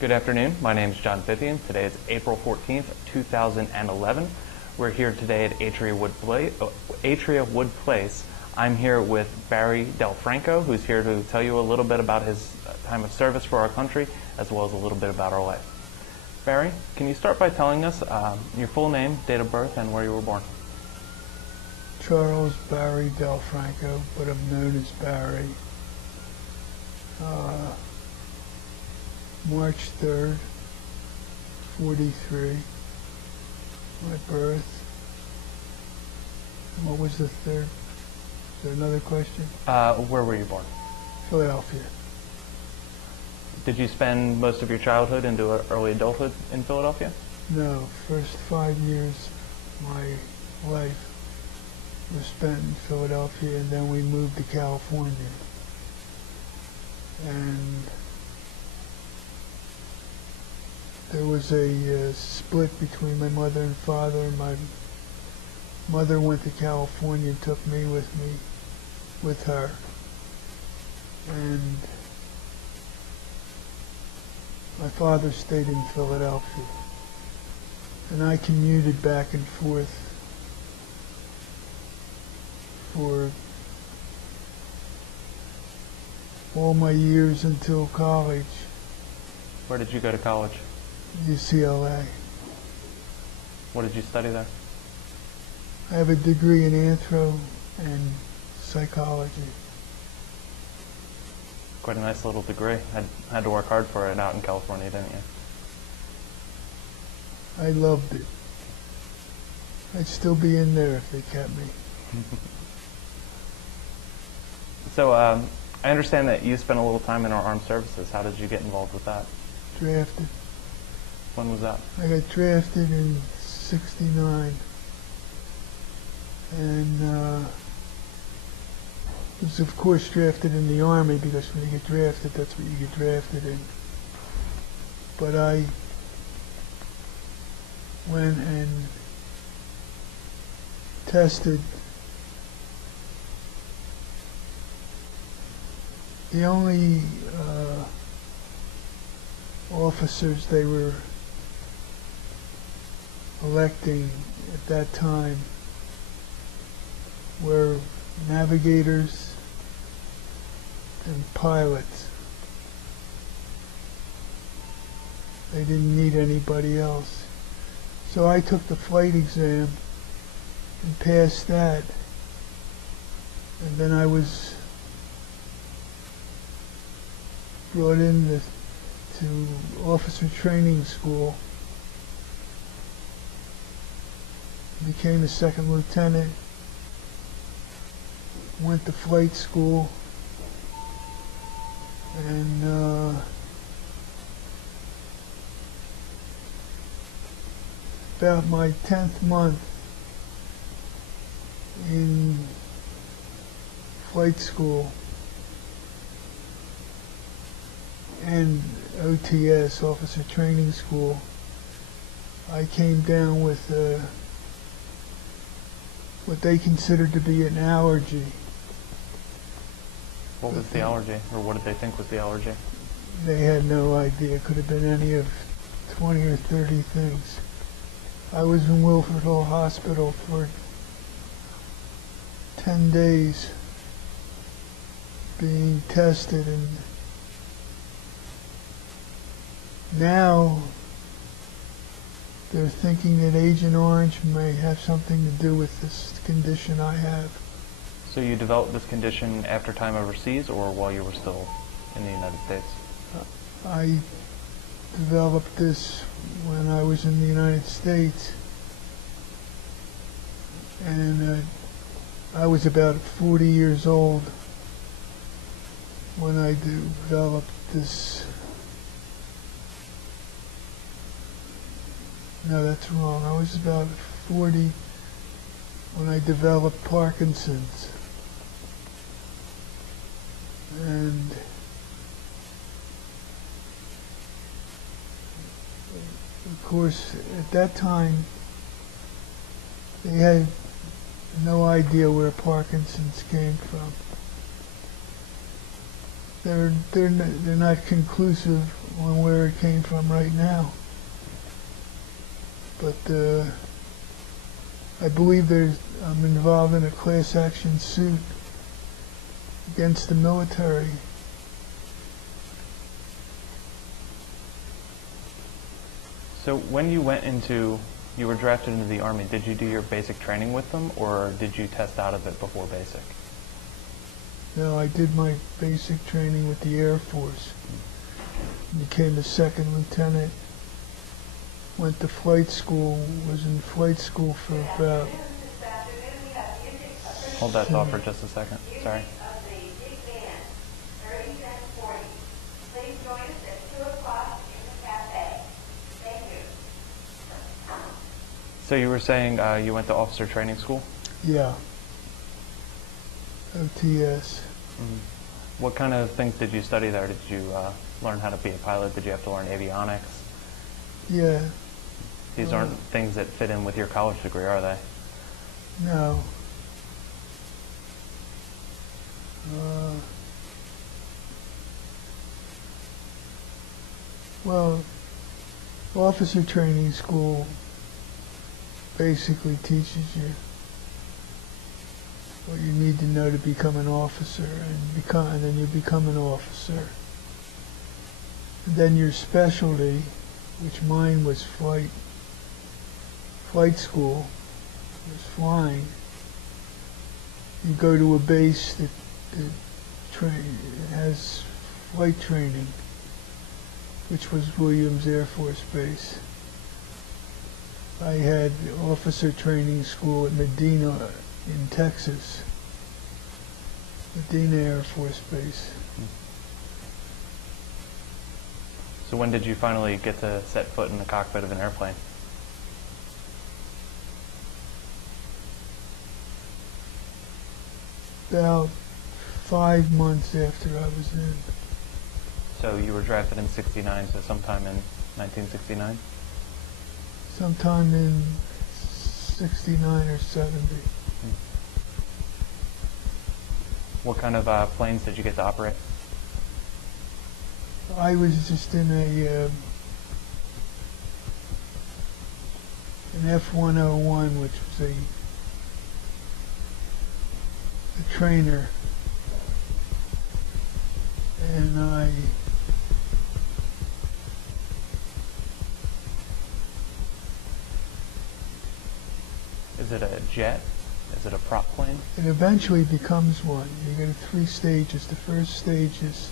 Good afternoon. My name is John Phethean. Today is April 14th, 2011. We're here today at Atria Wood Place. I'm here with Barry Del Franco, who's here to tell you a little bit about his time of service for our country, as well as a little bit about our life. Barry, can you start by telling us your full name, date of birth, and where you were born? Charles Barry Del Franco, but I'm known as Barry. March 3rd, 43, my birth. What was the third? Is there another question? Where were you born? Philadelphia. Did you spend most of your childhood into early adulthood in Philadelphia? No, first 5 years of my life was spent in Philadelphia, and then we moved to California. And there was a split between my mother and father. My mother went to California and took me with her. And my father stayed in Philadelphia. And I commuted back and forth for all my years until college. Where did you go to college? UCLA. What did you study there? I have a degree in anthro and psychology. Quite a nice little degree. Had to work hard for it out in California, didn't you? I loved it. I'd still be in there if they kept me. So I understand that you spent a little time in our armed services. How did you get involved with that? Drafted. When was that? I got drafted in '69. And was of course drafted in the Army, because when you get drafted, that's what you get drafted in. But I went and tested. The only officers they were electing at that time were navigators and pilots. They didn't need anybody else. So I took the flight exam and passed that. And then I was brought in to officer training school. Became a second lieutenant. Went to flight school, and about my 10th month in flight school and OTS, officer training school, I came down with what they considered to be an allergy. What was the allergy, or what did they think was the allergy? They had no idea. It could have been any of 20 or 30 things. I was in Wilford Hall Hospital for 10 days being tested, and now they're thinking that Agent Orange may have something to do with this condition I have. So you developed this condition after time overseas, or while you were still in the United States? I developed this when I was in the United States, and I was about 40 years old when I developed this. No, that's wrong. I was about 40 when I developed Parkinson's. And of course, at that time, they had no idea where Parkinson's came from. They're not conclusive on where it came from right now. But I believe I'm involved in a class action suit against the military. So when you were drafted into the Army, did you do your basic training with them, or did you test out of it before basic? No, I did my basic training with the Air Force. Became a second lieutenant. Went to flight school, was in flight school for about... Hold that thought for just a second, sorry. So you were saying you went to officer training school? Yeah. OTS. What kind of things did you study there? Did you learn how to be a pilot? Did you have to learn avionics? Yeah. These aren't things that fit in with your college degree, are they? No. Well, officer training school basically teaches you what you need to know to become an officer, and then you become an officer. And then your specialty, which mine was flight school, was flying. You go to a base that has flight training, which was Williams Air Force Base. I had officer training school at Medina in Texas, Medina Air Force Base. So when did you finally get to set foot in the cockpit of an airplane? About 5 months after I was in. So you were drafted in '69, so sometime in 1969? Sometime in 69 or 70. What kind of planes did you get to operate? I was just in an F-101, which was a trainer, and Is it a jet? Is it a prop plane? it eventually becomes one. You go 3 stages. The first stage is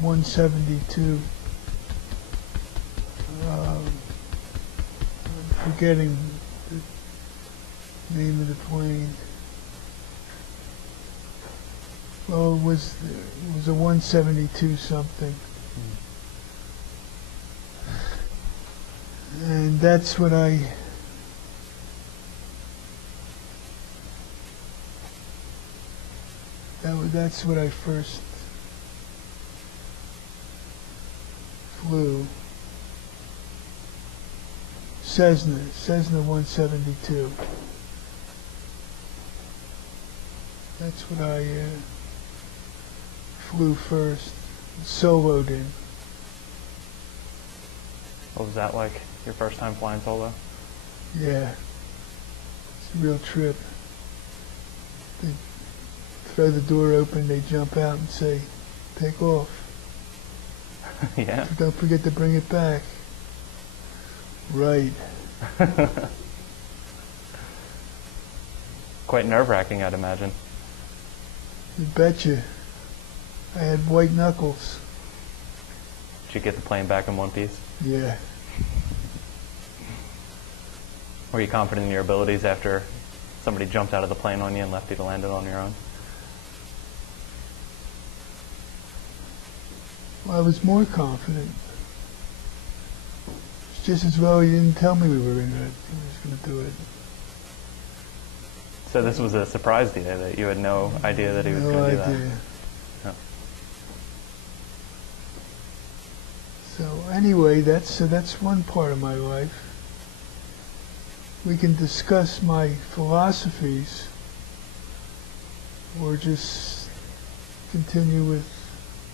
172. I'm forgetting the name of the plane. Well, it was a 172 something. And that's what that's what I first flew. Cessna 172. That's what I flew first, soloed in. What was that like, your first time flying solo? Yeah, it's a real trip. They throw the door open, they jump out and say, take off. Yeah. Don't forget to bring it back. Right. Quite nerve-wracking, I'd imagine. You betcha. I had white knuckles. Did you get the plane back in one piece? Yeah. Were you confident in your abilities after somebody jumped out of the plane on you and left you to land it on your own? Well, I was more confident. It's just as well he didn't tell me we were going to do it. So this was a surprise to you, that you had no idea that he was going to do that? No idea. No. So anyway, that's one part of my life. We can discuss my philosophies, or just continue with